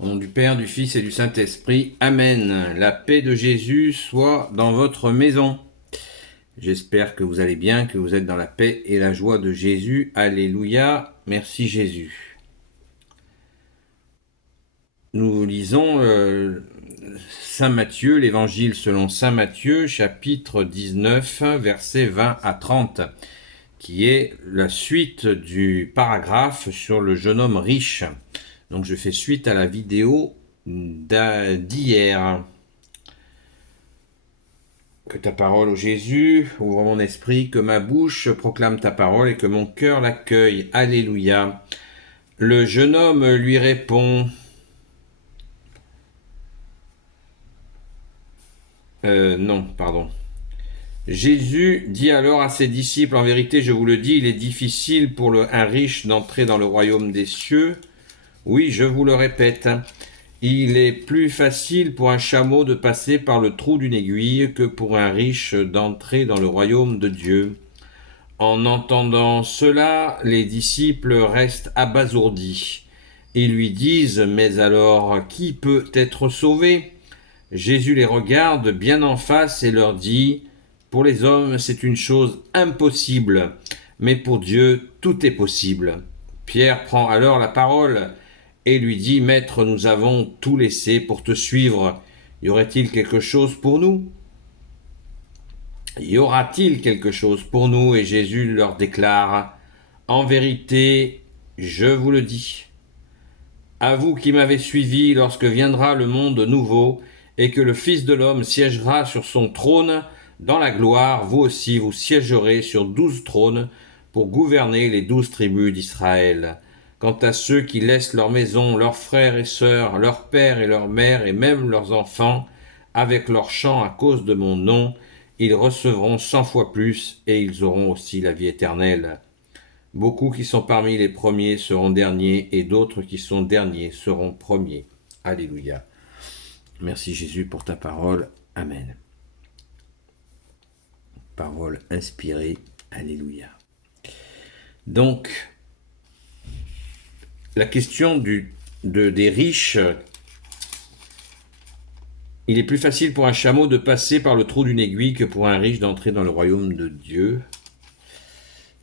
Au nom du Père, du Fils et du Saint-Esprit. Amen. La paix de Jésus soit dans votre maison. J'espère que vous allez bien, que vous êtes dans la paix et la joie de Jésus. Alléluia. Merci Jésus. Nous lisons Saint Matthieu, l'Évangile selon Saint Matthieu, chapitre 19, versets 20 à 30, qui est la suite du paragraphe sur le jeune homme riche. Donc je fais suite à la vidéo d'hier. Que ta parole, ô Jésus, ouvre mon esprit, que ma bouche proclame ta parole et que mon cœur l'accueille. Alléluia. Le jeune homme lui répond. Non, pardon. Jésus dit alors à ses disciples, en vérité, je vous le dis, il est difficile pour un riche d'entrer dans le royaume des cieux. Oui, je vous le répète. Il est plus facile pour un chameau de passer par le trou d'une aiguille que pour un riche d'entrer dans le royaume de Dieu. En entendant cela, les disciples restent abasourdis. Ils lui disent, mais alors, qui peut être sauvé ? Jésus les regarde bien en face et leur dit, pour les hommes, c'est une chose impossible, mais pour Dieu, tout est possible. Pierre prend alors la parole et lui dit, Maître, nous avons tout laissé pour te suivre. Y aurait-il quelque chose pour nous ? Y aura-t-il quelque chose pour nous ? Et Jésus leur déclare, en vérité, je vous le dis. À vous qui m'avez suivi lorsque viendra le monde nouveau et que le Fils de l'homme siégera sur son trône dans la gloire, vous aussi vous siégerez sur 12 trônes pour gouverner les 12 tribus d'Israël. Quant à ceux qui laissent leur maison, leurs frères et sœurs, leurs pères et leurs mères et même leurs enfants, avec leurs champs à cause de mon nom, ils recevront 100 fois plus et ils auront aussi la vie éternelle. Beaucoup qui sont parmi les premiers seront derniers et d'autres qui sont derniers seront premiers. Alléluia. Merci Jésus pour ta parole. Amen. Parole inspirée. Alléluia. Donc, la question des riches, il est plus facile pour un chameau de passer par le trou d'une aiguille que pour un riche d'entrer dans le royaume de Dieu.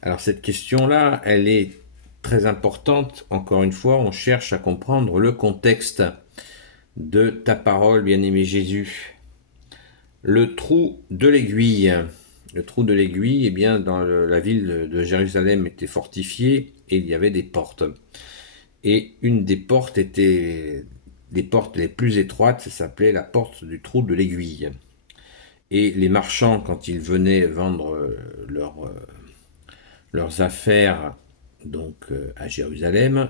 Alors cette question-là, elle est très importante. Encore une fois, on cherche à comprendre le contexte de ta parole, bien-aimé Jésus. Le trou de l'aiguille. Le trou de l'aiguille, eh bien, dans la ville de Jérusalem était fortifiée et il y avait des portes. Et une des portes était des portes les plus étroites, ça s'appelait la porte du trou de l'aiguille. Et les marchands, quand ils venaient vendre leurs affaires donc à Jérusalem,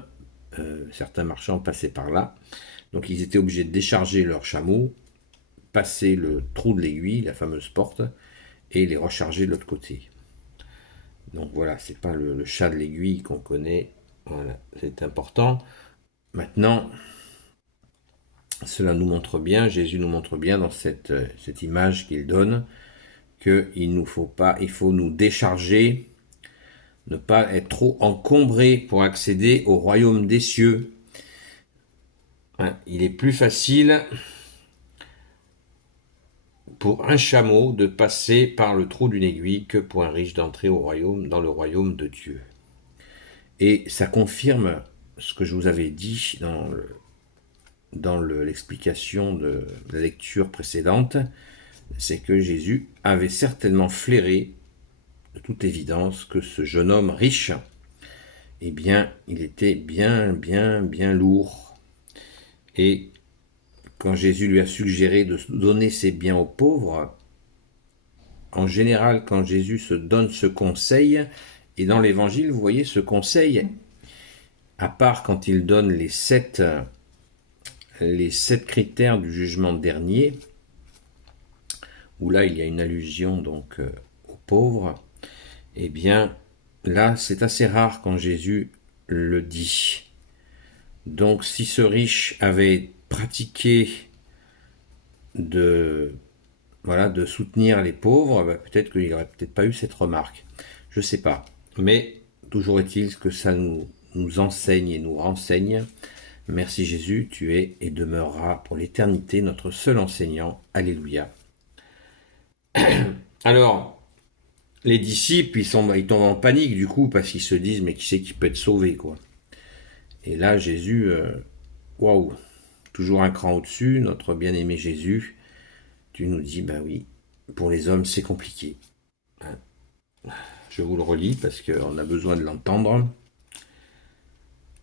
certains marchands passaient par là, donc ils étaient obligés de décharger leurs chameaux, passer le trou de l'aiguille, la fameuse porte, et les recharger de l'autre côté. Donc voilà, c'est pas le chat de l'aiguille qu'on connaît, voilà, c'est important. Maintenant, cela nous montre bien, Jésus nous montre bien dans cette image qu'il donne, qu'il faut nous décharger, ne pas être trop encombré pour accéder au royaume des cieux. Il est plus facile pour un chameau de passer par le trou d'une aiguille que pour un riche d'entrer dans le royaume de Dieu. Et ça confirme ce que je vous avais dit dans l'explication de la lecture précédente, c'est que Jésus avait certainement flairé de toute évidence que ce jeune homme riche, eh bien, il était bien lourd. Et quand Jésus lui a suggéré de donner ses biens aux pauvres, en général, quand Jésus se donne ce conseil, et dans l'Évangile, vous voyez, ce conseil, à part quand il donne les sept critères du jugement dernier, où là, il y a une allusion donc aux pauvres, eh bien, là, c'est assez rare quand Jésus le dit. Donc, si ce riche avait pratiqué de soutenir les pauvres, peut-être qu'il n'aurait peut-être pas eu cette remarque. Je ne sais pas. Mais toujours est-il que ça nous enseigne et nous renseigne Merci Jésus, tu es et demeureras pour l'éternité notre seul enseignant. Alléluia. Alors, les disciples, ils tombent en panique du coup, parce qu'ils se disent, mais qui c'est qui peut être sauvé, quoi. Et là, Jésus, waouh, toujours un cran au-dessus, notre bien-aimé Jésus, tu nous dis, ben oui, pour les hommes, c'est compliqué. Je vous le relis parce qu'on a besoin de l'entendre.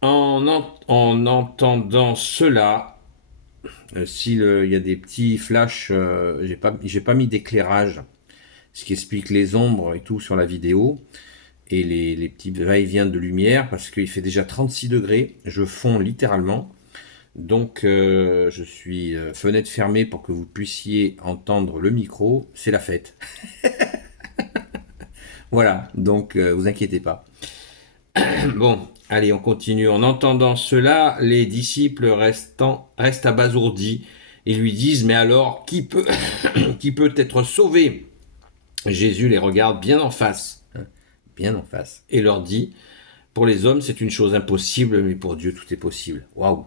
En entendant cela, s'il y a des petits flashs, j'ai pas mis d'éclairage, ce qui explique les ombres et tout sur la vidéo, et les petits va-et-vient de lumière, parce qu'il fait déjà 36 degrés, je fonds littéralement, donc je suis fenêtre fermée pour que vous puissiez entendre le micro, c'est la fête. Voilà, donc vous inquiétez pas. Bon, allez, on continue. En entendant cela, les disciples restent abasourdis et lui disent, mais alors, qui peut être sauvé? Jésus les regarde bien en face, et leur dit, pour les hommes, c'est une chose impossible, mais pour Dieu, tout est possible. Waouh!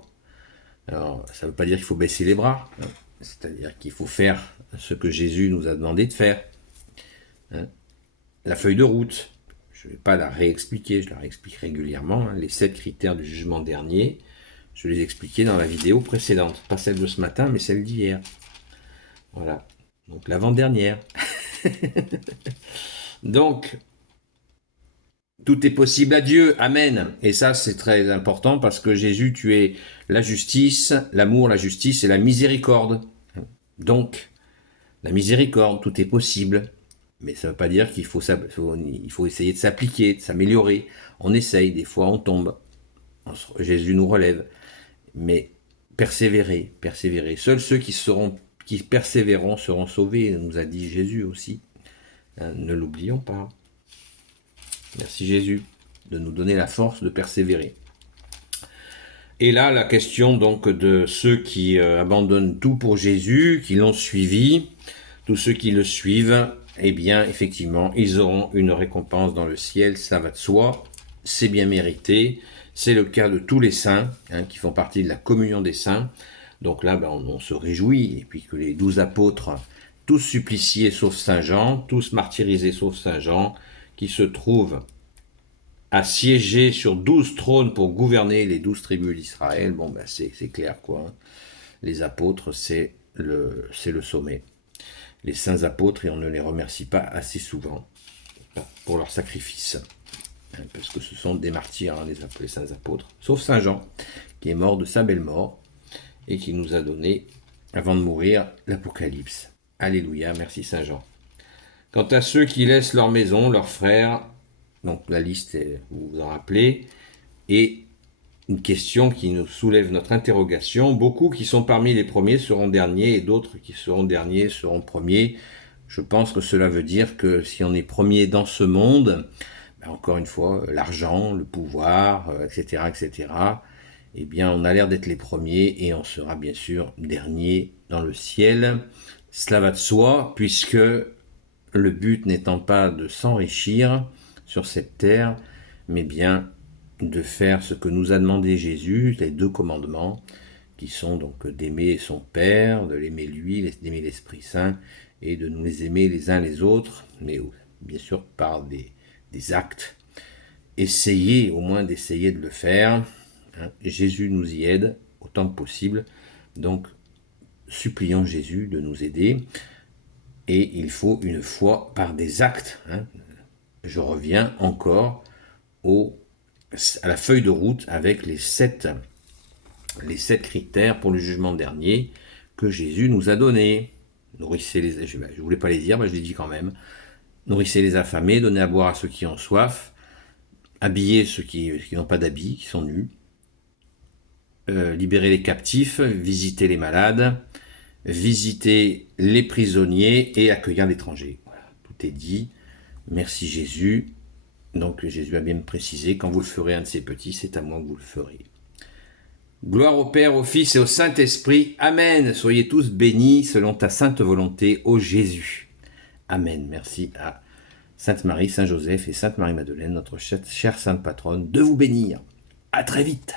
Alors, ça ne veut pas dire qu'il faut baisser les bras, hein. C'est-à-dire qu'il faut faire ce que Jésus nous a demandé de faire. Hein. La feuille de route, je ne vais pas la réexpliquer, je la réexplique régulièrement. Hein. Les 7 critères du jugement dernier, je les expliquais dans la vidéo précédente. Pas celle de ce matin, mais celle d'hier. Voilà. Donc l'avant-dernière. Donc, tout est possible à Dieu. Amen. Et ça, c'est très important parce que Jésus, tu es la justice, l'amour, la justice et la miséricorde. Donc, la miséricorde, tout est possible. Mais ça ne veut pas dire qu'il faut essayer de s'appliquer, de s'améliorer. On essaye, des fois on tombe. Jésus nous relève. Mais persévérer. Seuls ceux qui persévéreront seront sauvés, nous a dit Jésus aussi. Ne l'oublions pas. Merci Jésus de nous donner la force de persévérer. Et là, la question donc de ceux qui abandonnent tout pour Jésus, qui l'ont suivi, tous ceux qui le suivent, eh bien, effectivement, ils auront une récompense dans le ciel, ça va de soi, c'est bien mérité. C'est le cas de tous les saints, qui font partie de la communion des saints. Donc là, on se réjouit, et puis que les 12 apôtres, tous suppliciés sauf Saint Jean, tous martyrisés sauf Saint Jean, qui se trouvent à siéger sur 12 trônes pour gouverner les 12 tribus d'Israël, c'est clair, quoi. Les apôtres, c'est le sommet. Les saints apôtres, et on ne les remercie pas assez souvent pour leur sacrifice. Parce que ce sont des martyrs, les saints apôtres. Sauf Saint Jean, qui est mort de sa belle mort, et qui nous a donné, avant de mourir, l'Apocalypse. Alléluia, merci Saint Jean. Quant à ceux qui laissent leur maison, leurs frères, donc la liste, vous vous en rappelez, et une question qui nous soulève notre interrogation. Beaucoup qui sont parmi les premiers seront derniers, et d'autres qui seront derniers seront premiers. Je pense que cela veut dire que si on est premier dans ce monde, encore une fois, l'argent, le pouvoir, etc., eh bien, on a l'air d'être les premiers et on sera bien sûr dernier dans le ciel. Cela va de soi, puisque le but n'étant pas de s'enrichir sur cette terre, mais bien de faire ce que nous a demandé Jésus, les 2 commandements, qui sont donc d'aimer son Père, de l'aimer lui, d'aimer l'Esprit Saint, et de nous les aimer les uns les autres, mais bien sûr par des actes. Essayez au moins d'essayer de le faire. Jésus nous y aide autant que possible. Donc, supplions Jésus de nous aider. Et il faut une foi par des actes. Je reviens encore à la feuille de route avec les 7 critères pour le jugement dernier que Jésus nous a donnés. Nourrissez les, je ne voulais pas les dire, mais je les dis quand même. Nourrissez les affamés, donnez à boire à ceux qui ont soif, habillez ceux qui n'ont pas d'habits, qui sont nus, libérez les captifs, visitez les malades, visitez les prisonniers et accueillir l'étranger. Voilà, tout est dit. Merci Jésus. Donc Jésus a bien précisé, quand vous le ferez à un de ces petits, c'est à moi que vous le ferez. Gloire au Père, au Fils et au Saint-Esprit. Amen. Soyez tous bénis selon ta sainte volonté, ô Jésus. Amen. Merci à Sainte Marie, Saint Joseph et Sainte Marie-Madeleine, notre chère sainte patronne, de vous bénir. À très vite.